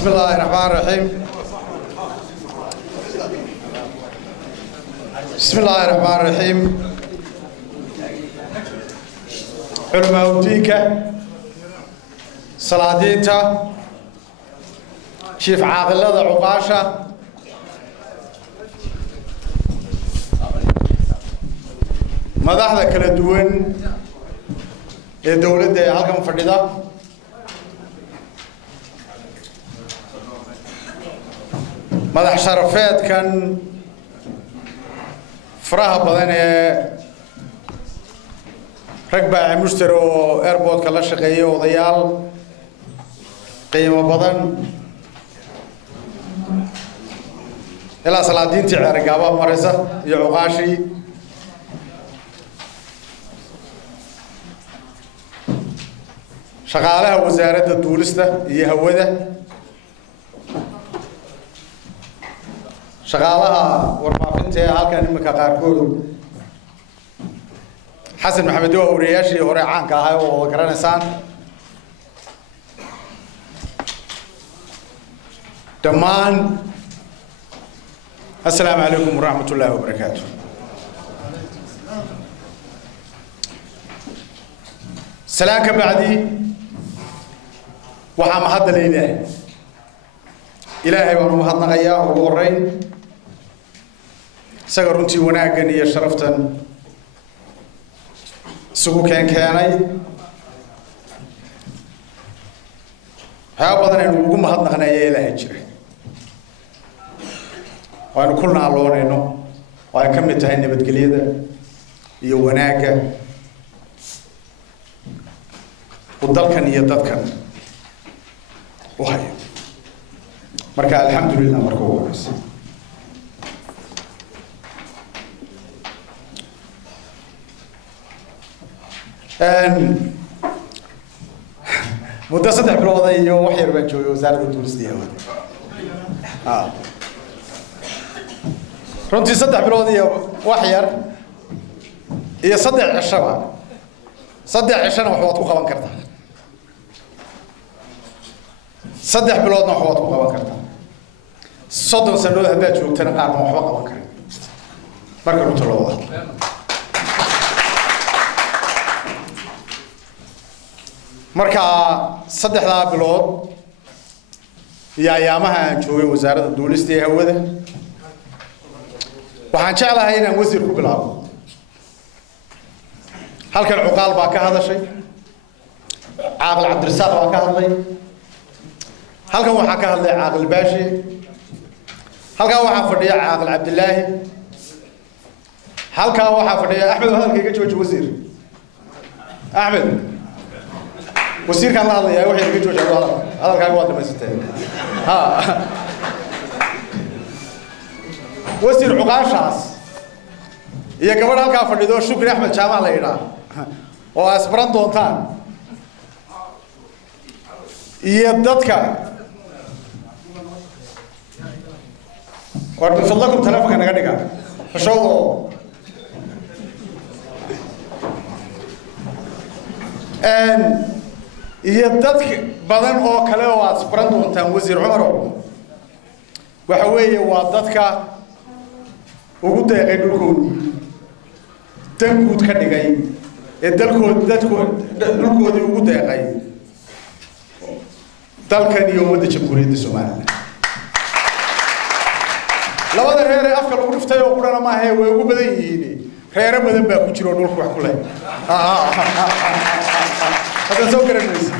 بسم الله الرحمن الرحيم. بسم الله الرحمن الرحيم. علماء الدين صلادينتا شيف عاقلة عقاشة مدحدا kala duwan ee dawladda ay halkan fadhida madax sharafeedkan faraha badan ee rag baa mushtari oo airport ka la shaqeeyo odayaal qiimo badan ilaa salaadiintii ceerigaaba maraysa iyo cuqaashi shaqaalaha wasaaradda duulista iyo hawada shaqaalaha warfaafinta ee halkan imika qaarkood xasan maxamed waa wariyaashii hore caanka ahaa oo wada garanaysaan dhammaan assalaamu calaykum waraxmatullaahi wabarakaatuh سلام كبعدي وحام هذا الإله إلهي وأنا مهضنا غياه وورين سجرنتي وناقني يا شرفتن سوق كاني ها بدنا نقول مهضنا غنيا إلهي جري وأنا كلنا علون إنه وأنا كم تهني بتقليده يوناقه ودلكن iyo dadkan waxay marka alxamdulillah marka ugu horeysa muddo 3 bilood iyo wax yar baan joogay wasaaradda duulista iyo hawada runtii 3 bilood iyo wax yar iyo 3 cishaba 3 cishana wax ku qaban kartaa 3 biloodna wax ku qaban kartaa 30 sano hadda joogtana qaarna waxba qaban karin marka runta loo wado marka 3 bilood iyo ayaamaha aan joogay wasaaradda duulista iyo hawada waxaan jeclahay inaan wasiir ku bilaabo halkan cuqaal baa ka hadashay caaqil cabdirasaaq baa ka hadlay halkan waxaa ka hadlay caaqil baashi halkan waxaa fadhiya caaqil cabdilaahi halkan waxaa fadhiya axmed hadalkayga jooji wasiir axmed wasiirkaan la hadlayaa waxay iga jooji hadalkaaga waa dhamaysatay ha wasiir cuqaashaas iyo gabadh halkaa fadhido shukri axmed jaamac la yidhaa oo asbaran doontaan iyo dadka war bifadlakum telefonka naga dhiga xishoodo iyo dad badan oo kale oo asbaran doontaan wasiir cumar waxa weeye waa dadka ugu deeqay dhulkoodii danguud ka dhigay ee dhulkoodii ugu deeqay dalkan iyo ummadda jamhuuriyadda Soomaaliya labada reer ee afka lagu dhiftay oo qurana ma ahay way ugu badan yihiin reer badan baa ku jiro dhulku wax ku leh hada soo garanaysa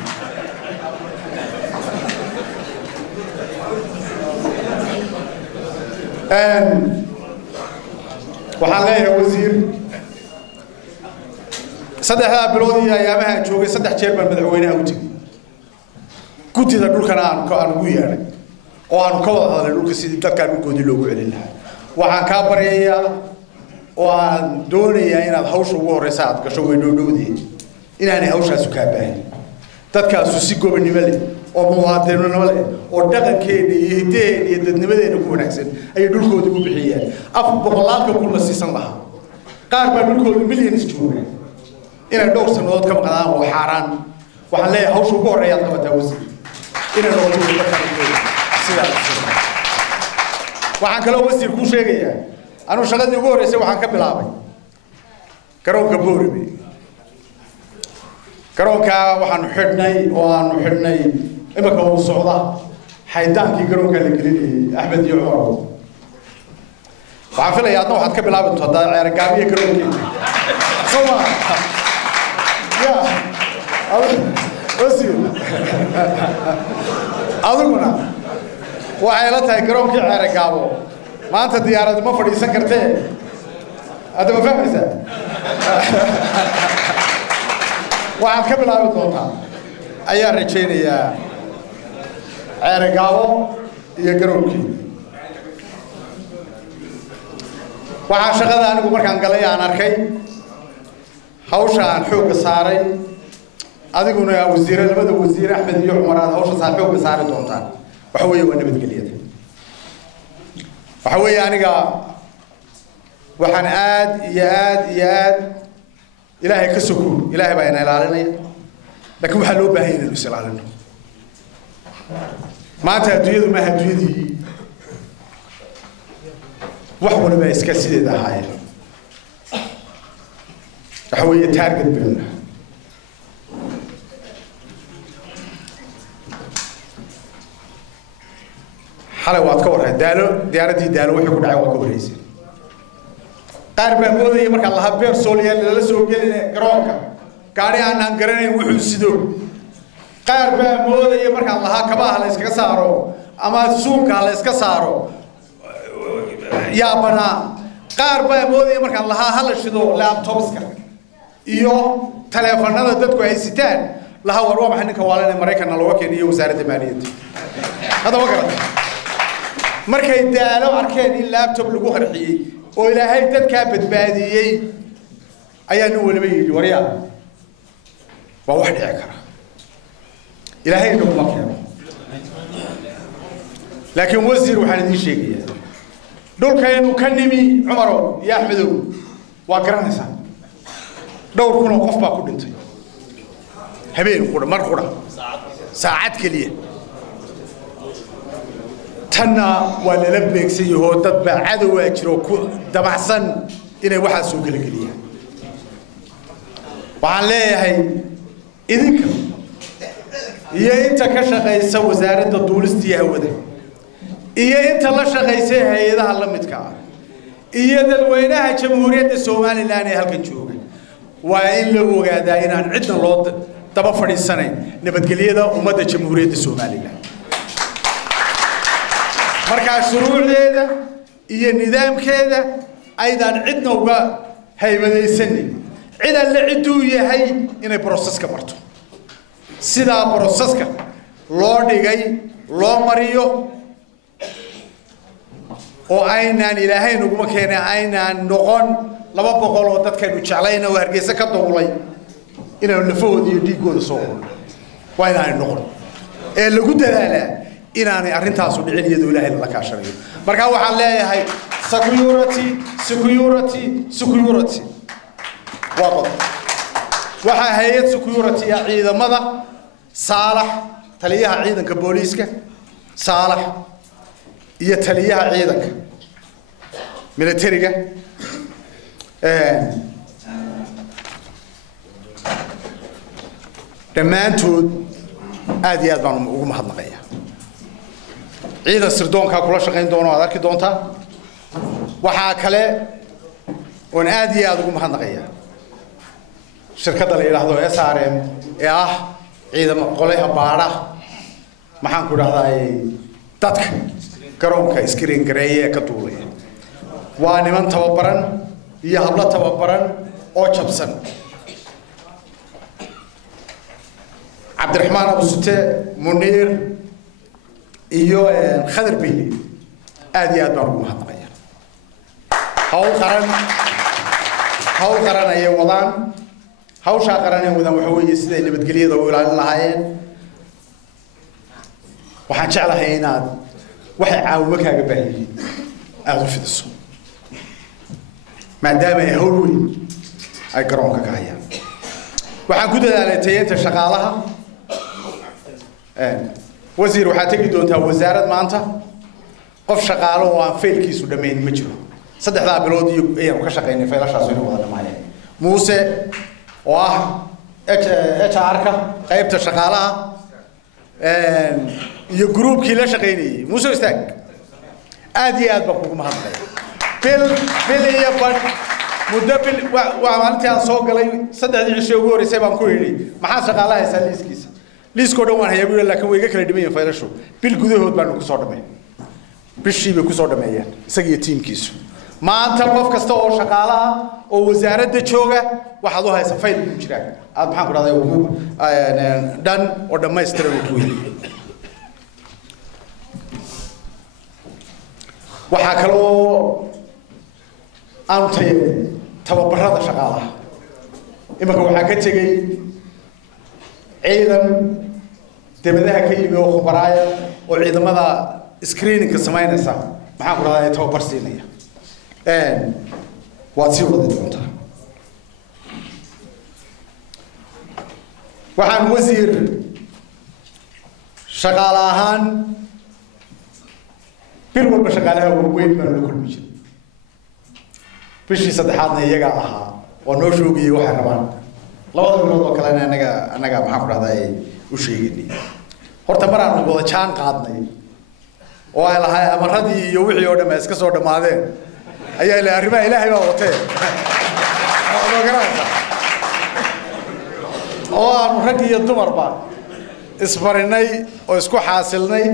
waxaan leeyahay wasiir 3 bilood iyo ayaamaha joogay 3 jeer baan madaxweynaha u tagay gudida dhulkana aan ugu yeeray oo aan ka wada hadalay dhulka sidii dadka dhulkoodii loogu celin lahaa waxaan ka baryayaa oo aan doonayaa inaad hawsha ugu horeysa aad gasho way dhowdhowdeen inaanay hawshaas ka baahin dadkaas si gobonimo leh oo muwaadiniinimo leh oo dhaqankeena iyo hidaheena iyo dadnimadeena ku wanaagsan ay dhulkoodii u bixiyeen af boqolaadka kun la siisan lahaa qaar baa dhulkoodii milyanis jooga inay dhowr sanadood ka maqnaan oo xaaraan waxaan leeyahay hawsha ugu horeeya aad qabataa wasiir inay noqoto waxaan kale wasiir ku sheegayaa anu shaqadii ugu horeysay waxaan ka bilaabay garoonka Boorame garoonka waxaan xidhnay oo aan xidhnay imaka uu socda haydaankii garoonka la gelinayay Axmed iyo Cumar waxaan filayaa adna waxaad ka bilaabi doontaa ciyaar gaabiye garoonkeena soma ya wasiir aduguna waxay la tahay garoonkii ciyaar gaabo maanta diyaarad ma fadhiisan kartee هذا ما فهمت واحد قبل هذا الدوطة أيام رجينا يا عرقاو يا جروكي واحد شغال أنا قبل كان قال لي أنا ركي هوشان حوق ساري هذا يقولون يا وزير لما وزير أحمد يعمر هذا هوش صار حوق ساري دوطة وحوي وأنا بتقليه وحوي أنا waxaan aad ilaahay ka soo ilaahay baa ina ilaalinaya laakiin waxa loo baahan yahay inuu ilaalino maanta adduunyadu ma adduunyadii wax walba iska sideeda ahaayeen waxa weeye target bayna xalay waad ka waray diyaaradii daalo wixii ku dhacay waa ka wareysay qaar baa moodayay marka la habeer Soomaaliya la soo gelinay garoonka gaari aan garanayn wuxuu sido qaar baa moodayay marka la kabaha la iska saaro ama suuqa la iska saaro yaabana qaar baa moodayay marka la hal shido laptopska iyo telefoonada dadku ay sitaan la war waa maxay ninka waalana Mareykanka loo keenay wasaaradda maaliyadda hada waqti markay daalo arkeen in laptop lagu qarxiyay oo ilaahay dadka badbaadiyay ayaanu waliba yiri wariyaa waa wax dhici kara ilaahay inuu ma keeno laakiin wasiir waxaan idin sheegayaa dhulkaynu ka nimi Cumaro iyo Axmedow waa garanaysaa dhowr kun oo qof baa ku dhintay habeen qura mar qura saacad kaliya tanna waa la beegsay oo dad baa cadow ah jiro ku dabacsan inay waxa soo galgaliyaan waxaan leeyahay idinka iyo inta ka shaqeysa wasaaradda duulista iyo hawada iyo inta la shaqeysa hay'adaha la midka ah iyo dadweynaha jamhuuriyadda Soomaaliland ee halkan jooga waa in la ogaadaa inaan cidna loo daba fadhiisanayn nabadgelyada ummadda jamhuuriyadda Soomaaliland marka shuruucdeeda iyo nidaamkeeda aydan cidna uga haybadaysan cid alle ciduu yahay inay processka marto sida processka loo dhigay loo mariyo oo aynaan ilaahay nuguma keenay aynaan noqon 200 oo dadkaynu jeclayna oo Hargeysa ka dowlay inaan lafood iyo dhiigooda soo waa inaan noqon ee lagu dadaalaa inaanay arrintaas u dhicin iyadoo ilaahay la kaashanayo marka waxaan leeyahay security waxa hay'ad security ciidamada Saalax taliyaha ciidanka booliiska Saalax iyo taliyaha ciidanka militariga dhammaantood aad iyo aad baan ugu mahadnaqayaa ciidan sirdoonka kula shaqeyn doono aad arki doontaa waxa kale oo aad iyo aad ugu mahadnaqayaa shirkadda la yiraahdo SRM ee ah ciidamada qolaha baara maxaan ku raahday dadka garoonka screen gareeye ka duulay waa niman tababaran iyo habla tababaran oo jabsan Abdurrahman Abu Sute Munir iyo Khadir Bili aad iyo aad baan ugu mahadnaqayaa hawl qaran ay wadaan hawsha qaran ay wadaan waxa weeye sida nabadgelyada u ilaalin lahaayeen waxaan jeclahay inaad waxay caawimo kaaga baahiyiin aad u fidiso maadaama ay hawl weyn ay garoonka ka hayaan waxaan ku dadaalay tayada shaqaalaha وزير وحاتجي دونتها وزارة مانتا قف شقاله وان فيل كيسو دمين مجرو صدق ذا بلودي إيه وكشقيني فيلا شاسيني وهذا معي موسى واه إيش عاركة قيبت شقالها يجروب كلا شقيني موسى استاك أدي بقوم هذا بيل يبان مدبل وعملت عن سوق لي صدق هذه الشيء وقولي سبب كويري ما حد شغالها يسليس كيس ليس كده وانا هيقول لك ويجي كل دمية فايلة شو بيل جوده هو بانو كسر دمية بالشيء بكسر دمية سجى تيم كيس ما أنت الوقت كستو شغالها ووزارة دشوجة وحضوها يسفيد مشراك هذا بحق هذا هو دان ودم يستروا كويري وحكلو أنت تبى شغالة إما هو حكيت شيء عيدا تبدأها كي يبغى خبرايا وعيدا ماذا سكرينينج كسماين سا ما حكوا هذا تبى برسينية واتسيو ذي دونتا وحن وزير شغالهان بيرول بشغالها وين من كل مجال بشي صدحاتنا يجا لها ونوشوقي وحرمان لو دولو كلنا أنا محمد هذا وشيء horta maraan wada jaan qaadnay oo ay lahay amaradii iyo wixii oo dhameys ka soo dhamaadeen ayaa ilaa arrimaha Ilaahay baa watay oo garanaysa oo aan rag iyo dumarba isbarinay oo isku xaasilnay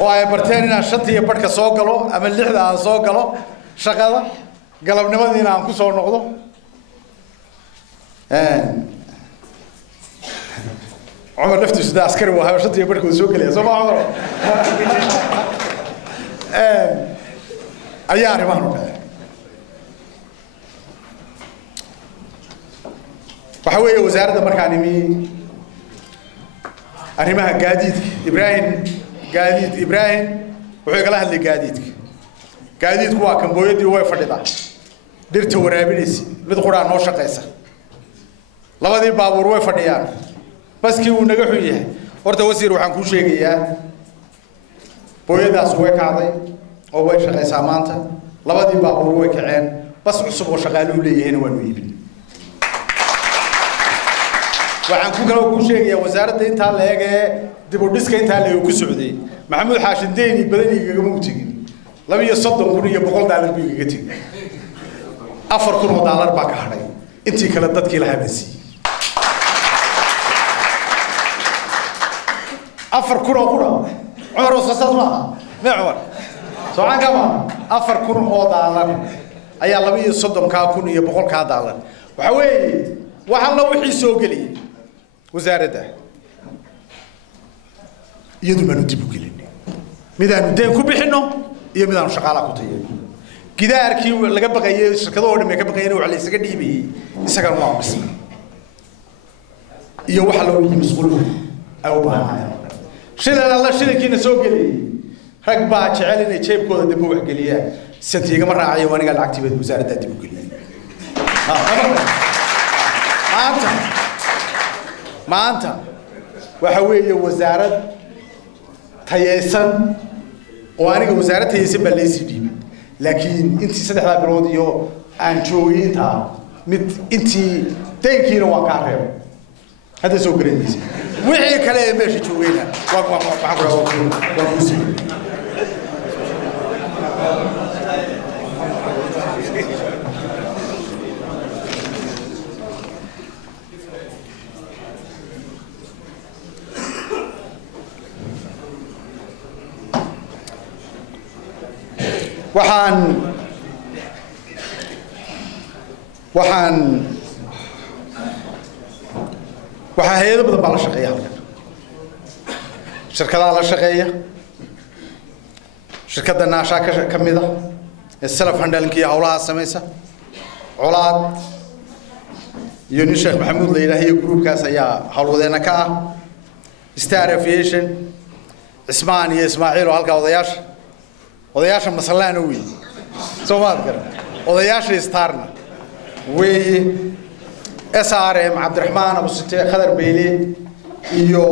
oo ay barteen inaan shantii barka soo galo ama lixda aan soo galo shaqada galabnimadiina aan ku soo noqdo عمر نفتي سدا عسكري وها شتي بركو سوق لي سو ما عمر اياري ما نو وحوي وزاره مركانيمي arrimaha gaadiidka Ibrahim wuxuu kala hadlay gaadiidku waa kan booyadii way fadhidaa dirta waraabinaysi mid quraan noo shaqeysa labadii baabuur way fadhiyaan baskii uu naga xun yahay horta wasiir waxaan ku sheegayaa booyadaas way kacday oo way shaqeysaa maanta labadii baabuur way kaceen bas cusub oo shaqaale u leeyahay waan u iibin waxaan ku kala ku sheegayaa wasaaradda inta la eegay dib u dhiska inta la ku socday maxamuud xaashin deeni badan igaga mugtigin $230,000 biiga tigay $4,000 baa ka hadhay intii kala dadkii la habeensay $4,000 عمر وصلت معها ما عمر سواء كمان $4,000 أي الله بيصدم كأكون $100,000 وحوي وحلا وحي سوقلي وزارته يدمنوا تبوكلين ميدان دين كبيحنو يميدان شغالة كتير كذا أركي ولا قبل غير شركة ولا ما قبل غيره وعليه سكدي به يسكر معه بس يوحلا ويمسكونه أو بها شيلنا الله شيل كينا سوقلي ركبة شعلنا شيب كذا دبوع قليا سنتي مرة عاي وأنا قال أكتيفيت وزارة تبوكلين ما أنت وحوي وزارة تيسن وأنا وزارة تيسن بالليسي دي لكن أنت صدق بالود يو أنجوينها أنت تيجي وقارب هذا سو كريديس وعي كلام ماشي تشوينا وقوسي waxaan hay'ado badan baa la shaqeeya halkan shirkadaha la shaqeeya shirkadda naasha ka mid ah ee self handling-kii hawlaha samaysa colaad iyo nin Sheekh Maxamuud la yiraahdo groupkaas ayaa hawlwadeena ka ah Star Aviation Ismaan iyo Ismaaciil oo halka odayaasha masallaana weey Soomaad garan odayaasha Starna weey SRM Abdurrahman Abu Sitee Khadar Beyle iyo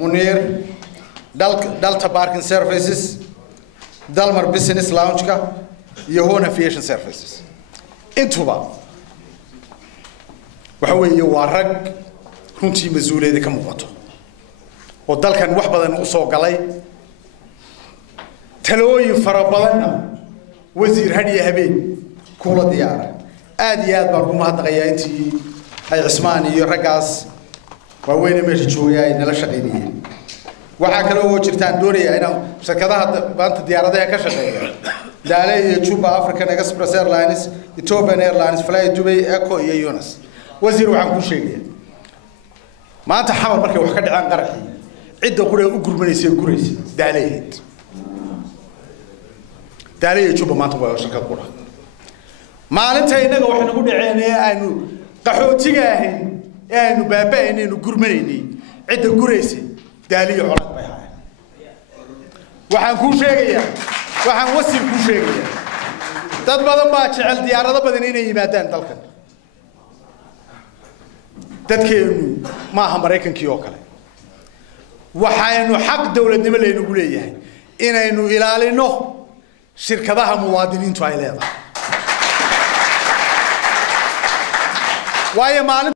Munir Delta Parking Services, Dalmar Business Lounge, iyo Hone Aviation Services. Intuba waxa weeye waa rag runtii mas'uuliyad ka muuqato oo dalkan wax badan u soo galay talooyin fara badan wasiir hadiya habeen kula diyaar aad iyo aad baan ugu mahadnaqayaa intii ay Cismaan iyo ragaas waaweyn meesha joogay nala shaqeynayeen waxa kale oo jirtaan doonaya inaan shirkadaha baanta diyaaradaha ka shaqeeyo Dale iyo Juba African Express Airlines, Ethiopian Airlines, Fly Dubai, Echo iyo Yunus wasiir waxaan ku sheegay maanta xamar markay wax ka dhacaan qaraxi cidda qura u gurmanaysa guraysa Dale iyo Juba maanta waa shirkad qura maalinta inaga waxa nagu dhaceenay aanu qaxootiga ahayn aanu baabaynaynu gurmanaynay cidda guraysa Dale iyo xolad bay haayeen waxaan ku sheegayaa waxaan wasiir ku sheegayaa dad badan baa jecel diyaarado badan inay yimaadaan dalkan dadkeenu ma aha Mareykankii oo kale waxaanu xaq dawladnimo leenugu leeyahay inaynu ilaalino shirkadaha muwaadiniintu ay leedahay waayo maalin